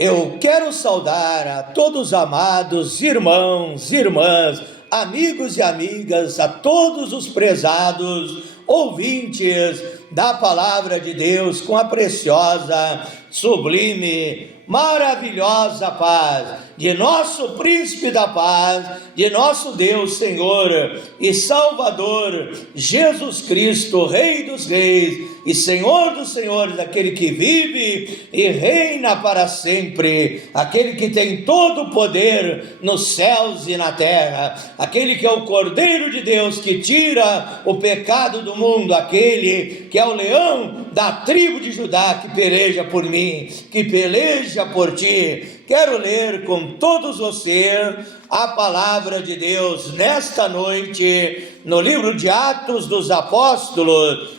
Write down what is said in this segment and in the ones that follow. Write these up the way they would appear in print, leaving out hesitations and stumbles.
Eu quero saudar a todos os amados irmãos, irmãs, amigos e amigas, a todos os prezados ouvintes da Palavra de Deus com a preciosa, sublime, maravilhosa paz de nosso Príncipe da Paz, de nosso Deus, Senhor e Salvador, Jesus Cristo, Rei dos Reis e Senhor dos Senhores, aquele que vive e reina para sempre, aquele que tem todo o poder nos céus e na terra, aquele que é o Cordeiro de Deus que tira o pecado do mundo, aquele que é o leão da tribo de Judá que peleja por mim, que peleja por ti. Quero ler com todos vocês a palavra de Deus nesta noite, no livro de Atos dos Apóstolos,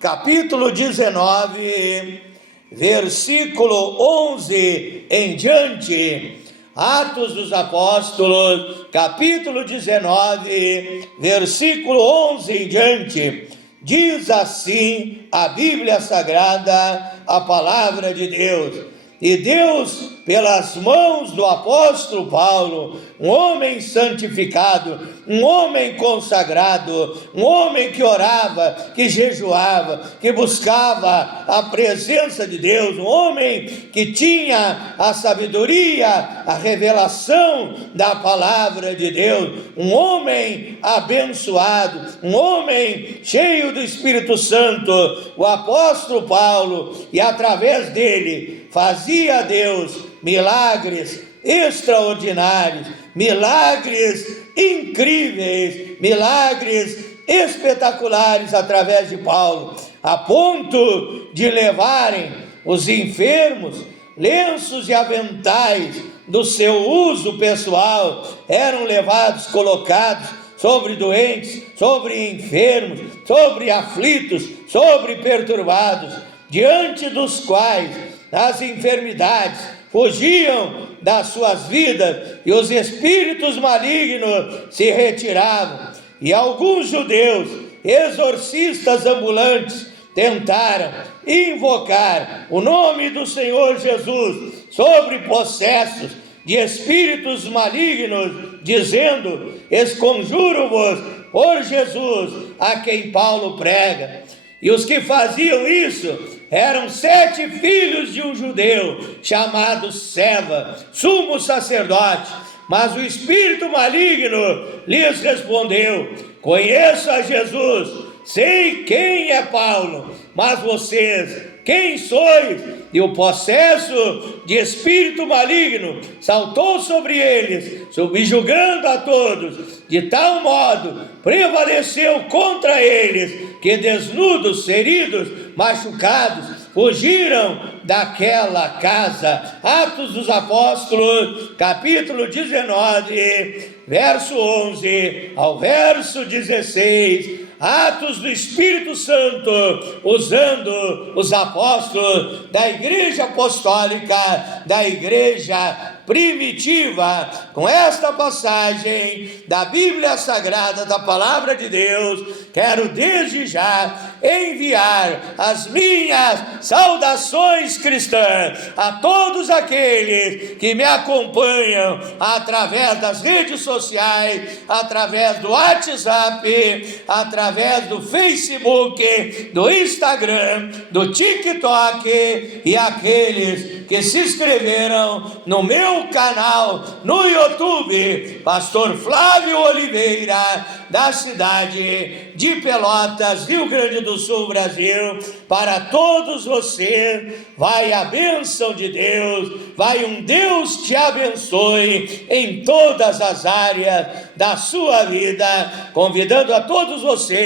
capítulo 19, versículo 11 em diante. Atos dos Apóstolos, capítulo 19, versículo 11 em diante. Diz assim a Bíblia Sagrada, a palavra de Deus. E Deus, pelas mãos do apóstolo Paulo, um homem santificado, um homem consagrado, um homem que orava, que jejuava, que buscava a presença de Deus, um homem que tinha a sabedoria, a revelação da palavra de Deus, um homem abençoado, um homem cheio do Espírito Santo, o apóstolo Paulo, e através dele fazia Deus milagres extraordinários, milagres incríveis, milagres espetaculares através de Paulo, a ponto de levarem os enfermos, lenços e aventais do seu uso pessoal, eram levados, colocados sobre doentes, sobre enfermos, sobre aflitos, sobre perturbados, diante dos quais as enfermidades fugiam das suas vidas e os espíritos malignos se retiravam. E alguns judeus, exorcistas ambulantes, tentaram invocar o nome do Senhor Jesus sobre possessos de espíritos malignos, dizendo: esconjuro-vos por Jesus, a quem Paulo prega. E os que faziam isso eram 7 filhos de um judeu chamado Seva, sumo sacerdote. Mas o espírito maligno lhes respondeu: conheço a Jesus, sei quem é Paulo, mas vocês, quem sois? E o possesso de espírito maligno saltou sobre eles, subjugando a todos, de tal modo prevaleceu contra eles, que desnudos, feridos, machucados, fugiram daquela casa. Atos dos Apóstolos, capítulo 19, verso 11 ao verso 16. Atos do Espírito Santo, usando os apóstolos da igreja apostólica, da igreja primitiva, com esta passagem da Bíblia Sagrada, da Palavra de Deus. Quero desde já enviar as minhas saudações cristãs a todos aqueles que me acompanham através das redes sociais, através do WhatsApp, através do Facebook, do Instagram, do TikTok, e aqueles que se inscreveram no meu canal no YouTube, Pastor Flávio Oliveira, da cidade de Pelotas, Rio Grande do Sul, Brasil. Para todos vocês, vai a bênção de Deus, vai um Deus te abençoe em todas as áreas da sua vida, convidando a todos vocês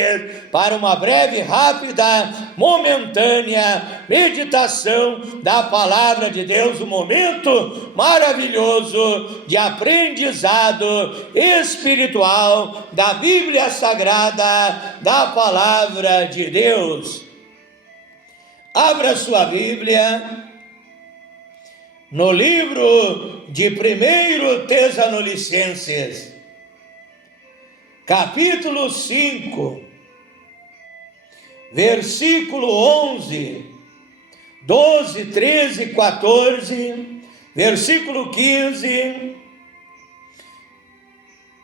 para uma breve, rápida, momentânea meditação da Palavra de Deus, um momento maravilhoso de aprendizado espiritual da Bíblia Sagrada, da Palavra de Deus. Abra sua Bíblia no livro de 1 Tessalonicenses, capítulo 5, versículo 11. 12, 13, 14, versículo 15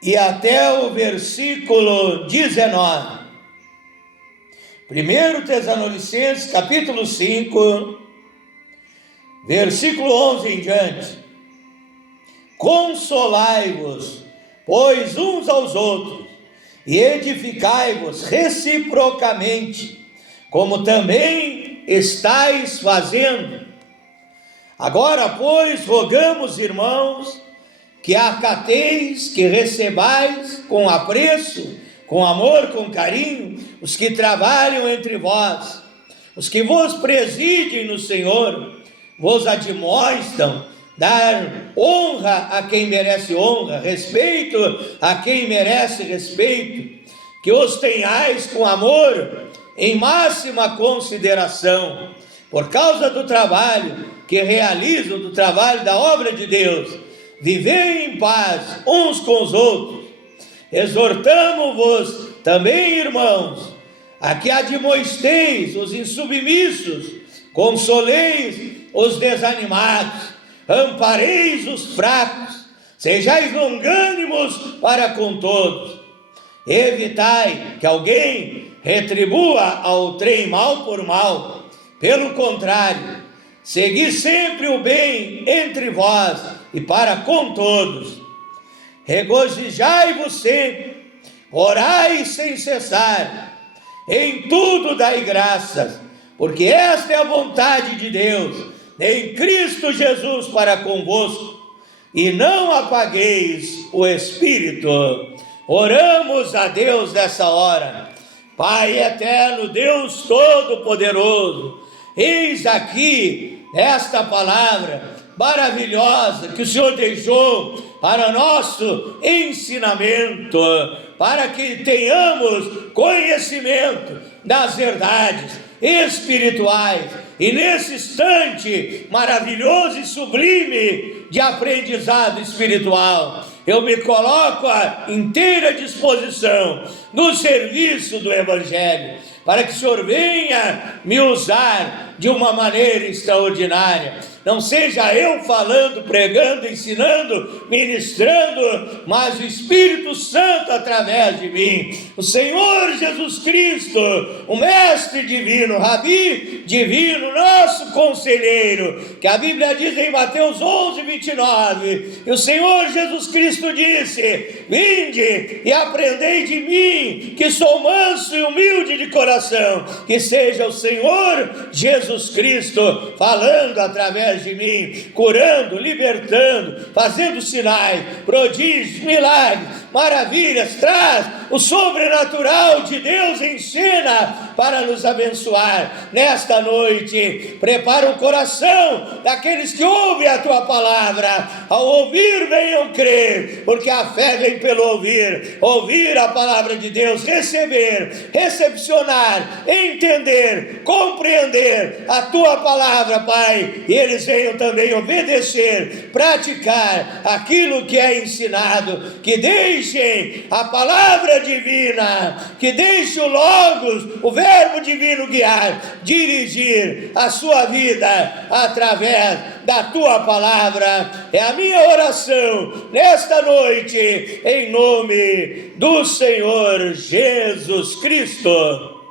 e até o versículo 19. 1 Tessalonicenses, capítulo 5, versículo 11 em diante. Consolai-vos, pois, uns aos outros, e edificai-vos reciprocamente, como também estáis fazendo. Agora, pois, rogamos, irmãos, que acateis, que recebais com apreço, com amor, com carinho, os que trabalham entre vós, os que vos presidem no Senhor, vos admoestam, dar honra a quem merece honra, respeito a quem merece respeito, que os tenhais com amor, em máxima consideração, por causa do trabalho que realizam, do trabalho da obra de Deus. Vivei em paz uns com os outros. Exortamo-vos também, irmãos, a que admoesteis os insubmissos, consoleis os desanimados, ampareis os fracos, sejais longânimos para com todos. Evitai que alguém retribua ao trem mal por mal. Pelo contrário, segui sempre o bem entre vós e para com todos. Regozijai-vos sempre, orai sem cessar, em tudo dai graças, porque esta é a vontade de Deus, em Cristo Jesus para convosco, e não apagueis o Espírito. Oramos a Deus nessa hora. Pai eterno, Deus Todo-Poderoso, eis aqui esta palavra maravilhosa que o Senhor deixou para nosso ensinamento, para que tenhamos conhecimento das verdades espirituais, e nesse instante maravilhoso e sublime de aprendizado espiritual, eu me coloco à inteira disposição no serviço do Evangelho, para que o Senhor venha me usar de uma maneira extraordinária. Não seja eu falando, pregando, ensinando, ministrando, mas o Espírito Santo através de mim. O Senhor Jesus Cristo, o Mestre Divino, Rabi Divino, nosso conselheiro, que a Bíblia diz em Mateus 11, 29, e o Senhor Jesus Cristo disse: vinde e aprendei de mim, que sou manso e humilde de coração. Que seja o Senhor Jesus Cristo falando através de mim, curando, libertando, fazendo sinais, prodígios, milagres, maravilhas. Traz o sobrenatural de Deus em cena para nos abençoar nesta noite. Prepara o coração daqueles que ouvem a tua palavra. Ao ouvir, venham crer, porque a fé vem pelo ouvir. Ouvir a palavra de Deus, receber, recepcionar, entender, compreender a tua palavra, Pai, e eles venham também obedecer, praticar aquilo que é ensinado. Que deixem a palavra divina, que deixe o Logos, o verbo divino guiar, dirigir a sua vida através da tua palavra. É a minha oração nesta noite, em nome do Senhor Jesus Cristo.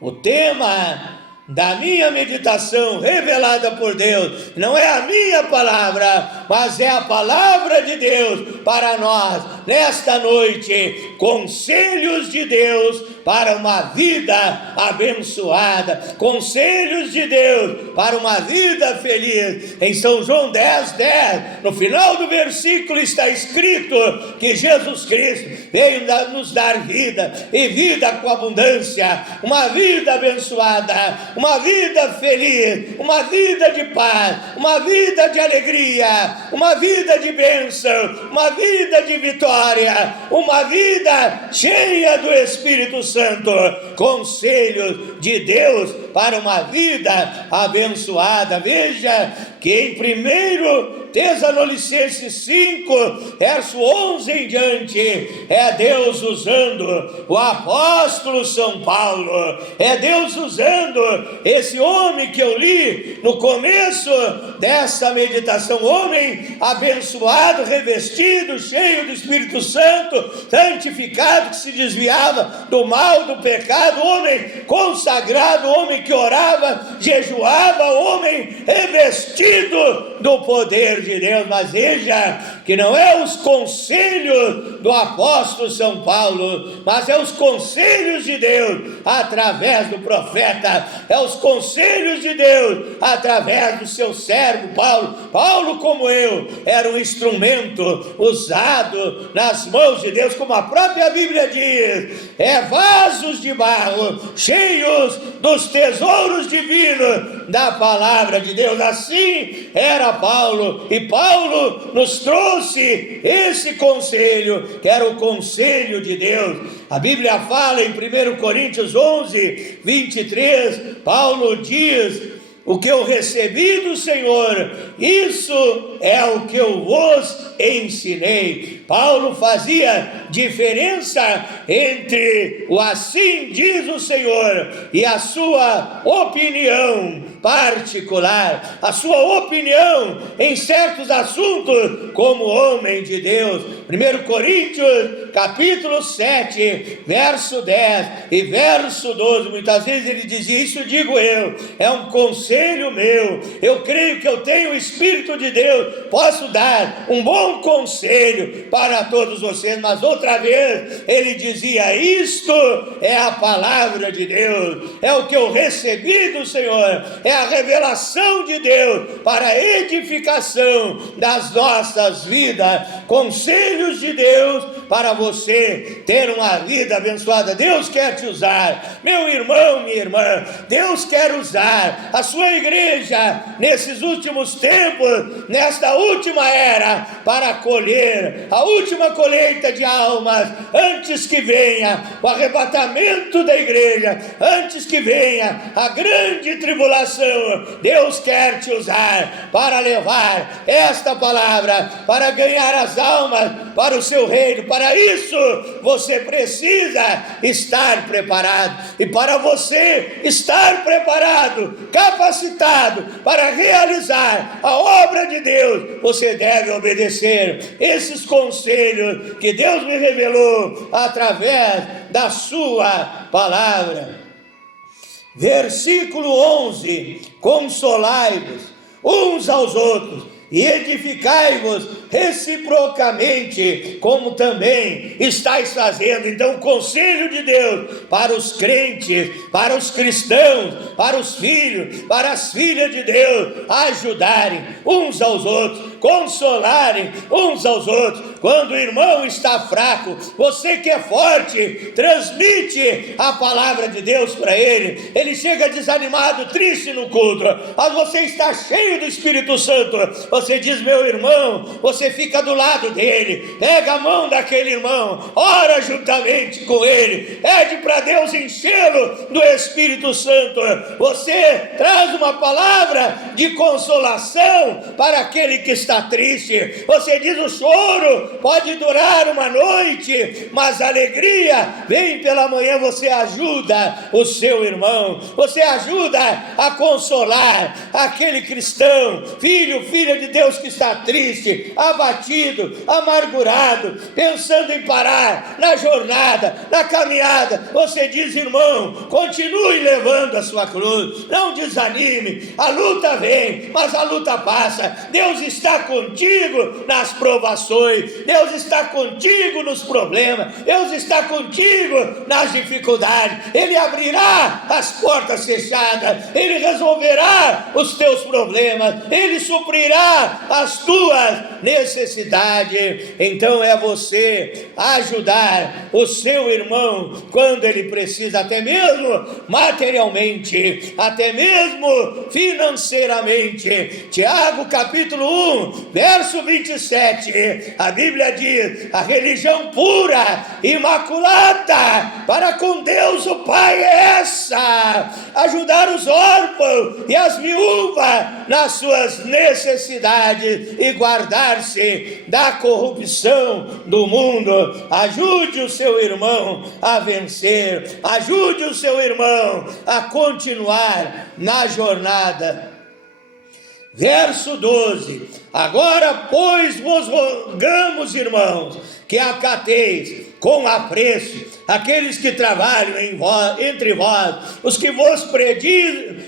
O tema da minha meditação revelada por Deus não é a minha palavra, mas é a palavra de Deus para nós nesta noite. Conselhos de Deus para uma vida abençoada, conselhos de Deus para uma vida feliz. Em São João 10, 10, no final do versículo está escrito que Jesus Cristo veio nos dar vida, e vida com abundância, uma vida abençoada, uma vida feliz, uma vida de paz, uma vida de alegria, uma vida de bênção, uma vida de vitória, uma vida cheia do Espírito Santo. Conselhos de Deus para uma vida abençoada. Veja que em 1 Tessalonicenses 5, verso 11 em diante, é Deus usando o apóstolo São Paulo, é Deus usando esse homem que eu li no começo dessa meditação, homem abençoado, revestido, cheio do Espírito Santo, santificado, que se desviava do mal, do pecado, homem consagrado, homem que orava, jejuava, homem revestido do poder de Deus. Mas veja que não é os conselhos do apóstolo São Paulo, mas é os conselhos de Deus através do profeta, é os conselhos de Deus através do seu servo Paulo. Paulo, como eu, era um instrumento usado nas mãos de Deus, como a própria Bíblia diz, vasos de barro cheios dos tesouros divinos da palavra de Deus. Assim era Paulo, e Paulo nos trouxe esse conselho, que era o conselho de Deus. A Bíblia fala em 1 Coríntios 11, 23, Paulo diz: o que eu recebi do Senhor, isso é o que eu vos ensinei. Paulo fazia diferença entre o assim diz o Senhor e a sua opinião particular, a sua opinião em certos assuntos como homem de Deus. 1 Coríntios capítulo 7, verso 10 e verso 12, muitas vezes ele dizia: isso digo eu, é um conselho meu, eu creio que eu tenho o Espírito de Deus, posso dar um bom conselho para todos vocês. Mas outra vez ele dizia: isto é a palavra de Deus, é o que eu recebi do Senhor, é a revelação de Deus para a edificação das nossas vidas, conselhos de Deus para você ter uma vida abençoada. Deus quer te usar, meu irmão, minha irmã, Deus quer usar a sua igreja nesses últimos tempos, nesta última era, para colher a última colheita de almas, antes que venha o arrebatamento da igreja, antes que venha a grande tribulação. Deus quer te usar para levar esta palavra, para ganhar as almas para o seu reino. Para isso você precisa estar preparado, e para você estar preparado, capacitado para realizar a obra de Deus, você deve obedecer esses conselhos que Deus me revelou através da sua palavra. Versículo 11: consolai-vos uns aos outros e edificai-vos reciprocamente, como também estáis fazendo. Então, o conselho de Deus para os crentes, para os cristãos, para os filhos, para as filhas de Deus, ajudarem uns aos outros, consolarem uns aos outros. Quando o irmão está fraco, você que é forte, transmite a palavra de Deus para ele. Ele chega desanimado, triste no culto, mas você está cheio do Espírito Santo. Você diz: meu irmão, você fica do lado dele, pega a mão daquele irmão, ora juntamente com ele, pede para Deus enchê-lo do Espírito Santo. Você traz uma palavra de consolação para aquele que está triste. Você diz: o choro pode durar uma noite, mas a alegria vem pela manhã. Você ajuda o seu irmão, você ajuda a consolar aquele cristão, filho, filha de Deus que está triste, abatido, amargurado, pensando em parar na jornada, na caminhada. Você diz: irmão, continue levando a sua cruz, não desanime, a luta vem, mas a luta passa. Deus está contigo nas provações, Deus está contigo nos problemas, Deus está contigo nas dificuldades. Ele abrirá as portas fechadas, Ele resolverá os teus problemas, Ele suprirá as tuas necessidades. Então é você ajudar o seu irmão quando ele precisa, até mesmo materialmente, até mesmo financeiramente. Tiago capítulo 21, verso 27, a Bíblia diz: a religião pura, imaculada, para com Deus o Pai é essa: ajudar os órfãos e as viúvas nas suas necessidades e guardar-se da corrupção do mundo. Ajude o seu irmão a vencer, ajude o seu irmão a continuar na jornada. Verso 12: agora, pois, vos rogamos, irmãos, que acateis com apreço aqueles que trabalham entre vós, os que vos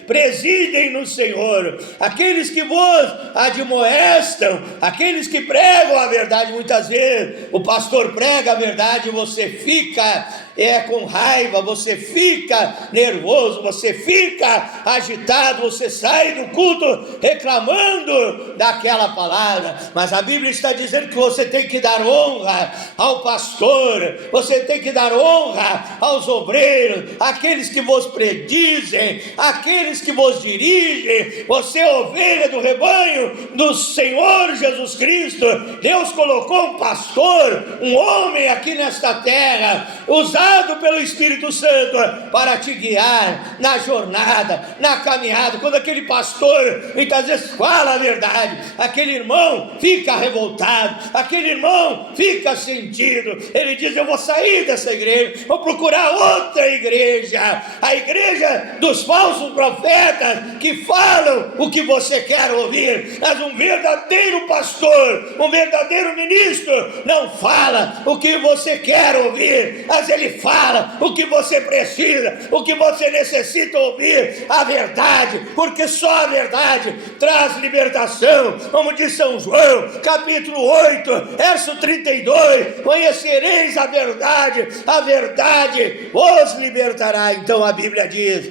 presidem no Senhor, aqueles que vos admoestam, aqueles que pregam a verdade. Muitas vezes o pastor prega a verdade e você fica com raiva, você fica nervoso, você fica agitado, você sai do culto reclamando daquela palavra. Mas a Bíblia está dizendo que você tem que dar honra ao pastor, você tem que dar honra aos obreiros, aqueles que vos predizem, aqueles que vos dirigem. Você é ovelha do rebanho do Senhor Jesus Cristo. Deus colocou um pastor, um homem aqui nesta terra, usado pelo Espírito Santo para te guiar na jornada, na caminhada. Quando aquele pastor muitas vezes fala a verdade, aquele irmão fica revoltado, aquele irmão fica sentido. Ele diz: eu vou sair dessa igreja, vou procurar outra igreja, a igreja dos falsos profetas que falam o que você quer ouvir. Mas um verdadeiro pastor, um verdadeiro ministro não fala o que você quer ouvir, mas ele fala o que você precisa, o que você necessita ouvir, a verdade, porque só a verdade traz libertação. Como diz São João, capítulo 8, verso 32, conhecereis a verdade os libertará. Então a Bíblia diz: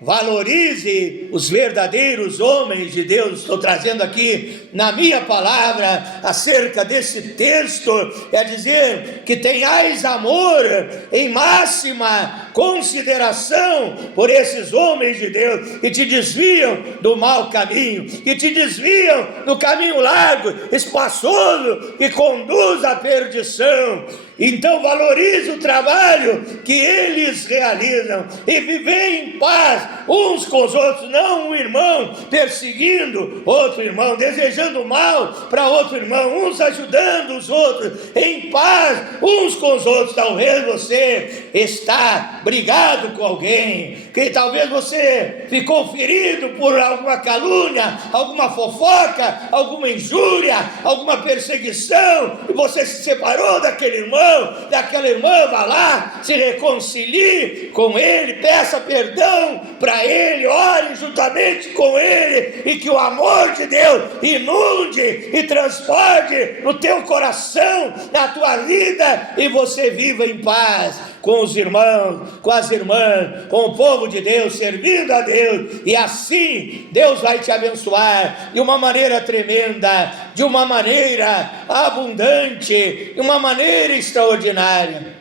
valorize os verdadeiros homens de Deus. Estou trazendo aqui na minha palavra acerca desse texto, é dizer que tenhais amor em máxima consideração por esses homens de Deus que te desviam do mau caminho, que te desviam do caminho largo, espaçoso, que conduz à perdição. Então valorize o trabalho que eles realizam e vivei em paz uns com os outros. Não um irmão perseguindo outro irmão, desejando mal para outro irmão, uns ajudando os outros, em paz uns com os outros. Talvez você está brigado com alguém, que talvez você ficou ferido por alguma calúnia, alguma fofoca, alguma injúria, alguma perseguição, e você se separou daquele irmão, daquela irmã. Vá lá, se reconcilie com ele, peça perdão para ele, ore juntamente com ele, e que o amor de Deus inunde e transborde no teu coração, na tua vida, e você viva em paz com os irmãos, com as irmãs, com o povo de Deus, servindo a Deus. E assim Deus vai te abençoar de uma maneira tremenda, de uma maneira abundante, de uma maneira extraordinária.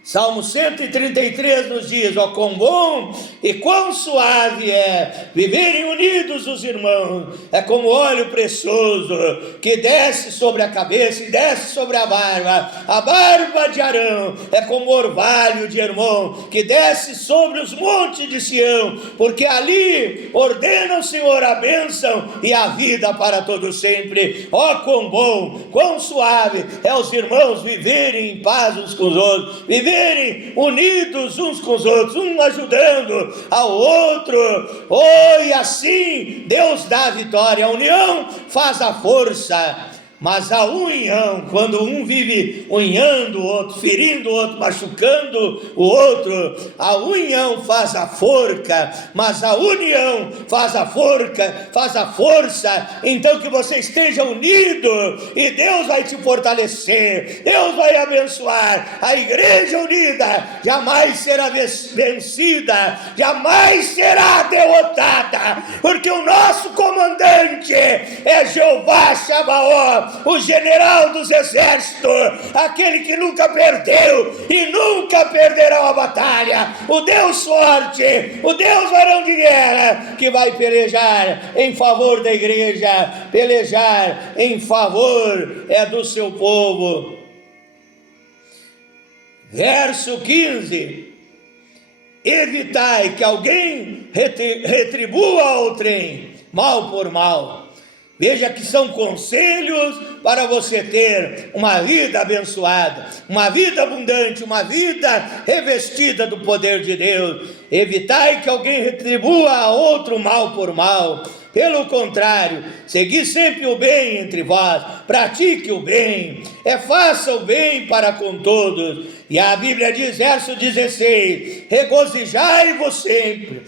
Salmo 133 nos diz: ó, quão bom e quão suave é viverem unidos os irmãos. É como óleo precioso que desce sobre a cabeça e desce sobre a barba de Arão. É como orvalho de Hermon que desce sobre os montes de Sião, porque ali ordena o Senhor a bênção e a vida para todo sempre. Ó, quão bom, quão suave é os irmãos viverem em paz uns com os outros, viverem unidos uns com os outros, um ajudando ao outro. E assim Deus dá a vitória. A união faz a força, mas a união, quando um vive unhando o outro, ferindo o outro, machucando o outro, a união faz a forca, mas a união faz a forca, faz a força. Então que você esteja unido e Deus vai te fortalecer, Deus vai abençoar. A igreja unida jamais será vencida, jamais será derrotada, porque o nosso comandante é Jeová Sabaoth, Jeová, o general dos exércitos, aquele que nunca perdeu e nunca perderá a batalha, o Deus forte, o Deus varão de guerra, que vai pelejar em favor da igreja, pelejar em favor do seu povo. Verso 15: evitai que alguém retribua a outrem mal por mal. Veja que são conselhos para você ter uma vida abençoada, uma vida abundante, uma vida revestida do poder de Deus. Evitai que alguém retribua a outro mal por mal. Pelo contrário, segui sempre o bem entre vós, pratique o bem, faça o bem para com todos. E a Bíblia diz, verso 16, regozijai-vos sempre.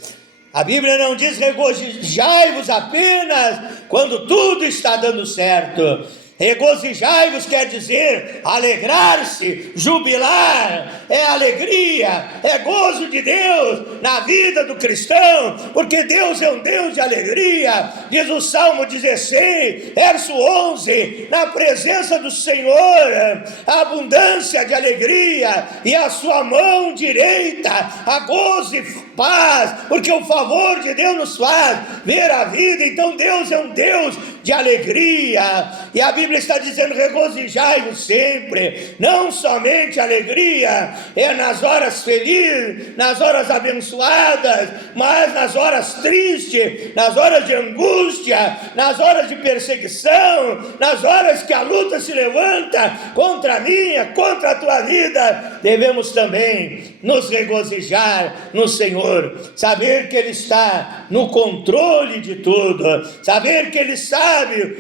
A Bíblia não diz regozijai-vos apenas quando tudo está dando certo. Regozijai-vos quer dizer alegrar-se, jubilar, é alegria, é gozo de Deus na vida do cristão, porque Deus é um Deus de alegria. Diz o Salmo 16, verso 11, na presença do Senhor, a abundância de alegria, e a sua mão direita, a gozo e paz, porque o favor de Deus nos faz ver a vida. Então Deus é um Deus de alegria, e a Bíblia está dizendo regozijai-vos sempre, não somente alegria nas horas felizes, nas horas abençoadas, mas nas horas tristes, nas horas de angústia, nas horas de perseguição, nas horas que a luta se levanta contra a minha, contra a tua vida. Devemos também nos regozijar no Senhor, saber que Ele está no controle de tudo, saber que Ele sabe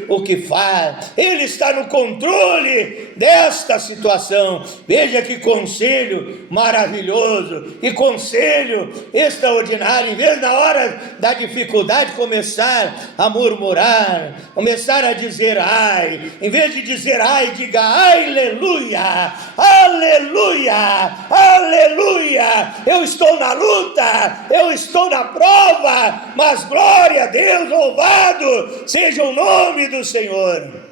o que faz, Ele está no controle desta situação. Veja que conselho maravilhoso, que conselho extraordinário. Em vez na hora da dificuldade começar a murmurar, começar a dizer ai, em vez de dizer ai, diga aleluia, aleluia, aleluia. Eu estou na luta, eu estou na prova, mas glória a Deus, louvado seja o nome do Senhor.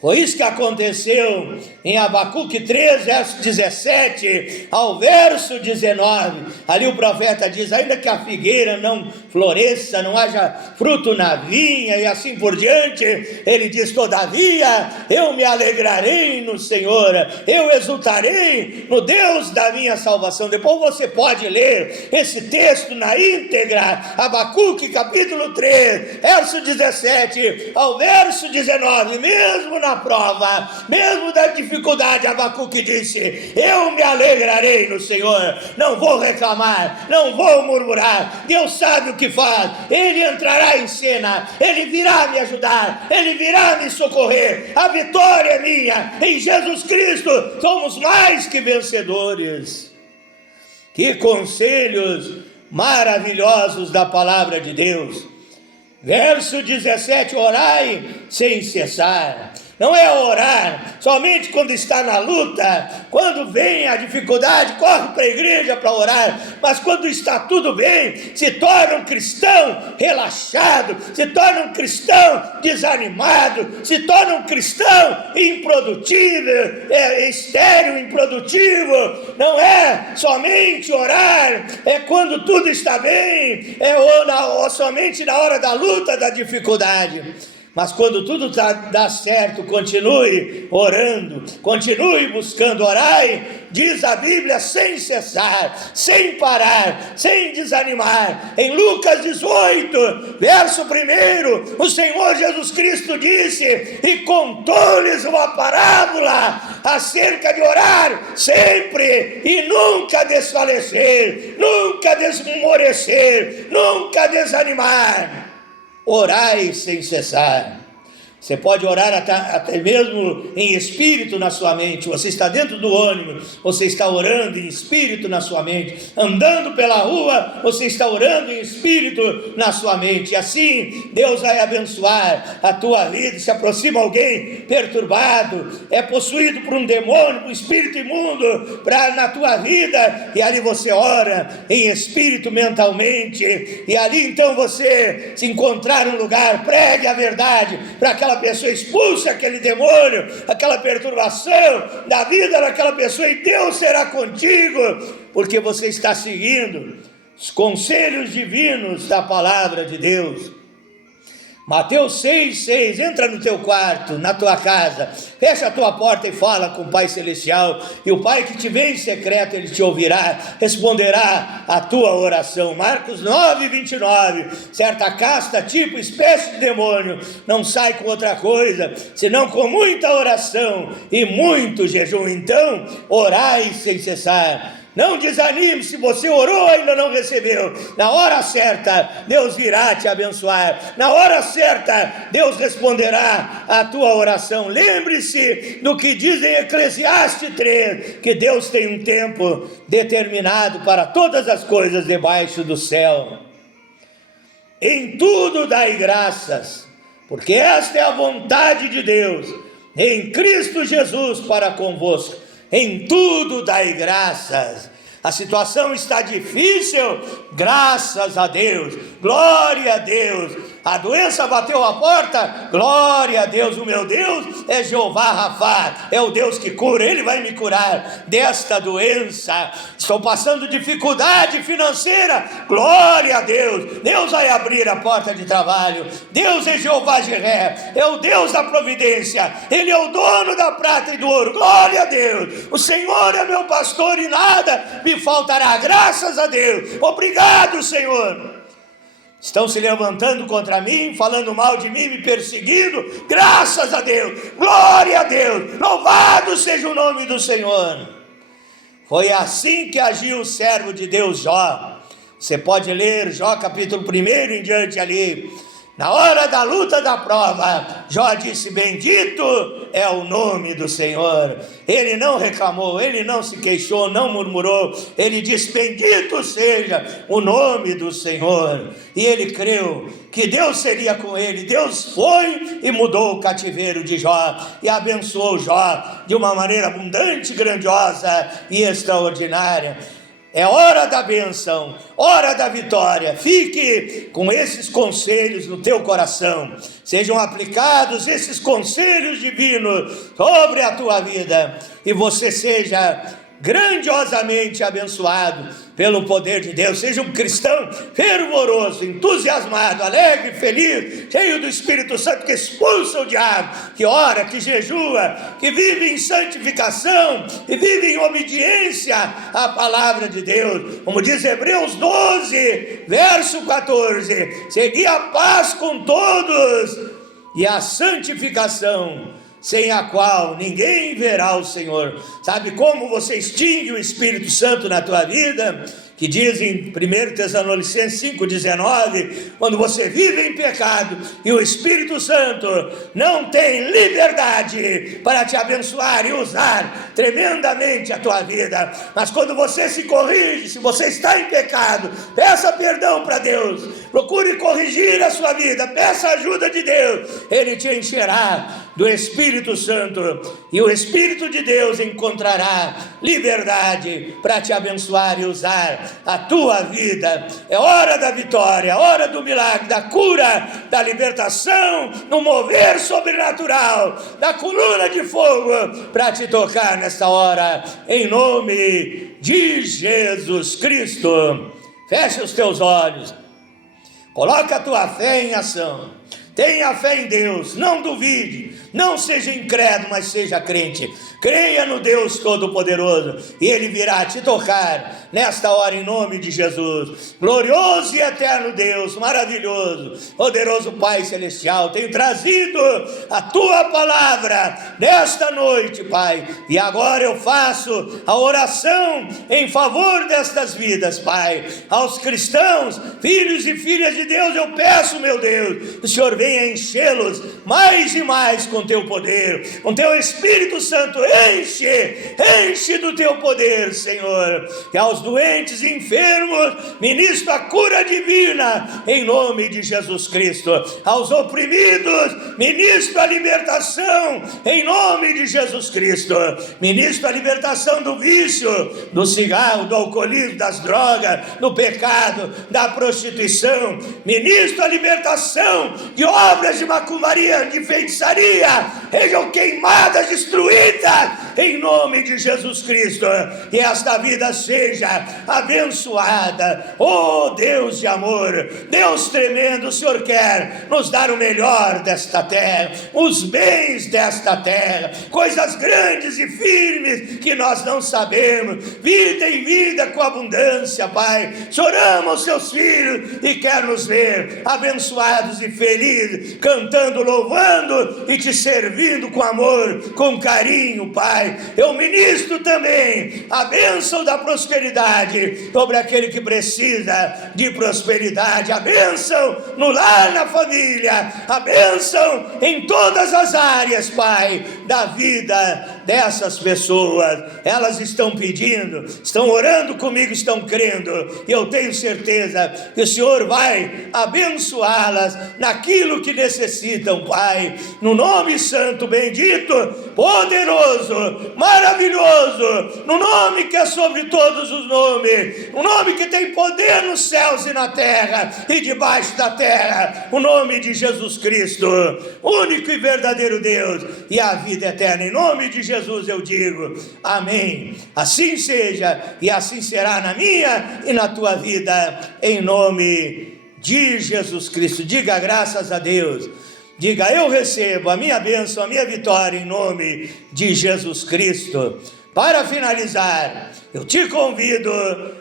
Foi isso que aconteceu em Abacuque 3, verso 17 ao verso 19. Ali o profeta diz, ainda que a figueira não floresça, não haja fruto na vinha e assim por diante, ele diz, todavia eu me alegrarei no Senhor, eu exultarei no Deus da minha salvação. Depois você pode ler esse texto na íntegra, Abacuque capítulo 3, verso 17 ao verso 19, mesmo na prova, mesmo da dificuldade, Abacuque disse, eu me alegrarei no Senhor, não vou reclamar, não vou murmurar, Deus sabe o que faz, Ele entrará em cena, Ele virá me ajudar, Ele virá me socorrer, a vitória é minha, em Jesus Cristo somos mais que vencedores. Que conselhos maravilhosos da palavra de Deus. Verso 17, orai sem cessar. Não é orar somente quando está na luta, quando vem a dificuldade, corre para a igreja para orar, mas quando está tudo bem, se torna um cristão relaxado, se torna um cristão desanimado, se torna um cristão improdutivo, estéril, improdutivo. Não é somente orar, é quando tudo está bem, ou somente na hora da luta, da dificuldade. Mas quando tudo dá certo, continue orando, continue buscando, orai, diz a Bíblia, sem cessar, sem parar, sem desanimar. Em Lucas 18, verso 1, o Senhor Jesus Cristo disse, e contou-lhes uma parábola acerca de orar sempre e nunca desfalecer, nunca desmorecer, nunca desanimar. Orai sem cessar. Você pode orar até mesmo em espírito na sua mente. Você está dentro do ônibus, você está orando em espírito na sua mente. Andando pela rua, você está orando em espírito na sua mente. E assim Deus vai abençoar a tua vida. Se aproxima alguém perturbado, é possuído por um demônio, por um espírito imundo na tua vida, e ali você ora em espírito mentalmente, e ali então você se encontrar um lugar, pregue a verdade para aquela aquela pessoa, expulse aquele demônio, aquela perturbação da vida daquela pessoa, e Deus será contigo, porque você está seguindo os conselhos divinos da palavra de Deus. Mateus 6,6, entra no teu quarto, na tua casa, fecha a tua porta e fala com o Pai Celestial, e o Pai que te vê em secreto, Ele te ouvirá, responderá a tua oração. Marcos 9,29, certa casta, tipo, espécie de demônio, não sai com outra coisa, senão com muita oração e muito jejum. Então, orai sem cessar. Não desanime, se você orou e ainda não recebeu. Na hora certa, Deus virá te abençoar. Na hora certa, Deus responderá a tua oração. Lembre-se do que diz em Eclesiastes 3, que Deus tem um tempo determinado para todas as coisas debaixo do céu. Em tudo dai graças, porque esta é a vontade de Deus, em Cristo Jesus para convosco. Em tudo dai graças. A situação está difícil, graças a Deus, glória a Deus. A doença bateu a porta, glória a Deus. O meu Deus é Jeová Rafá, é o Deus que cura, Ele vai me curar desta doença. Estou passando dificuldade financeira, glória a Deus. Deus vai abrir a porta de trabalho. Deus é Jeová Jiré, é o Deus da providência, Ele é o dono da prata e do ouro, glória a Deus. O Senhor é meu pastor e nada me faltará, graças a Deus. Obrigado, Senhor. Estão se levantando contra mim, falando mal de mim, me perseguindo, graças a Deus, glória a Deus, louvado seja o nome do Senhor. Foi assim que agiu o servo de Deus Jó. Você pode ler Jó capítulo 1 em diante ali. Na hora da luta, da prova, Jó disse: bendito é o nome do Senhor. Ele não reclamou, ele não se queixou, não murmurou. Ele disse: bendito seja o nome do Senhor. E ele creu que Deus seria com ele. Deus foi e mudou o cativeiro de Jó e abençoou Jó de uma maneira abundante, grandiosa e extraordinária. É hora da bênção, hora da vitória. Fique com esses conselhos no teu coração. Sejam aplicados esses conselhos divinos sobre a tua vida. E você seja grandiosamente abençoado pelo poder de Deus. Seja um cristão fervoroso, entusiasmado, alegre, feliz, cheio do Espírito Santo, que expulsa o diabo, que ora, que jejua, que vive em santificação e vive em obediência à palavra de Deus. Como diz Hebreus 12, verso 14: segui a paz com todos e a santificação, sem a qual ninguém verá o Senhor. Sabe como você extingue o Espírito Santo na tua vida? Que diz em 1 Tessalonicenses 5,19, quando você vive em pecado e o Espírito Santo não tem liberdade para te abençoar e usar tremendamente a tua vida. Mas quando você se corrige, se você está em pecado, peça perdão para Deus, procure corrigir a sua vida, peça a ajuda de Deus, Ele te encherá do Espírito Santo, e o Espírito de Deus encontrará liberdade para te abençoar e usar a tua vida. É hora da vitória, hora do milagre, da cura, da libertação, no mover sobrenatural, da coluna de fogo, para te tocar nesta hora, em nome de Jesus Cristo. Fecha os teus olhos, coloca a tua fé em ação. Tenha fé em Deus, não duvide, não seja incrédulo, mas seja crente. Creia no Deus Todo-Poderoso e Ele virá te tocar nesta hora em nome de Jesus. Glorioso e eterno Deus, maravilhoso, poderoso Pai Celestial, tenho trazido a Tua palavra nesta noite, Pai, e agora eu faço a oração em favor destas vidas, Pai. Aos cristãos, filhos e filhas de Deus, eu peço, meu Deus, que o Senhor venha enchê-los mais e mais com Teu poder, com Teu Espírito Santo. Enche do Teu poder, Senhor. E aos doentes e enfermos, ministro a cura divina, em nome de Jesus Cristo. Aos oprimidos, ministro a libertação, em nome de Jesus Cristo. Ministro a libertação do vício, do cigarro, do alcoolismo, das drogas, do pecado, da prostituição. Ministro a libertação de obras de macumbaria, de feitiçaria, sejam queimadas, destruídas, em nome de Jesus Cristo. E esta vida seja abençoada. Oh Deus de amor, Deus tremendo, o Senhor quer nos dar o melhor desta terra, os bens desta terra, coisas grandes e firmes que nós não sabemos, vida em vida com abundância, Pai. Choramos seus filhos e quer nos ver abençoados e felizes, cantando, louvando e te servindo com amor, com carinho, Pai. Eu ministro também a bênção da prosperidade sobre aquele que precisa de prosperidade, a bênção no lar, na família, a bênção em todas as áreas, Pai, da vida dessas pessoas. Elas estão pedindo, estão orando comigo, estão crendo, e eu tenho certeza que o Senhor vai abençoá-las naquilo que necessitam, Pai, no nome santo, bendito, poderoso, maravilhoso, no nome que é sobre todos os nomes, o nome que tem poder nos céus e na terra e debaixo da terra, o nome de Jesus Cristo, único e verdadeiro Deus e a vida eterna. Em nome de Jesus eu digo amém. Assim seja e assim será na minha e na tua vida, em nome de Jesus Cristo. Diga graças a Deus. Diga, eu recebo a minha bênção, a minha vitória em nome de Jesus Cristo. Para finalizar, eu te convido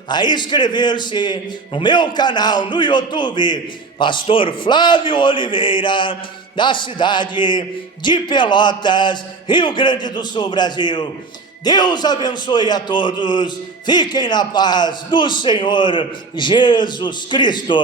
a inscrever-se no meu canal no YouTube, Pastor Flávio Oliveira, da cidade de Pelotas, Rio Grande do Sul, Brasil. Deus abençoe a todos. Fiquem na paz do Senhor Jesus Cristo.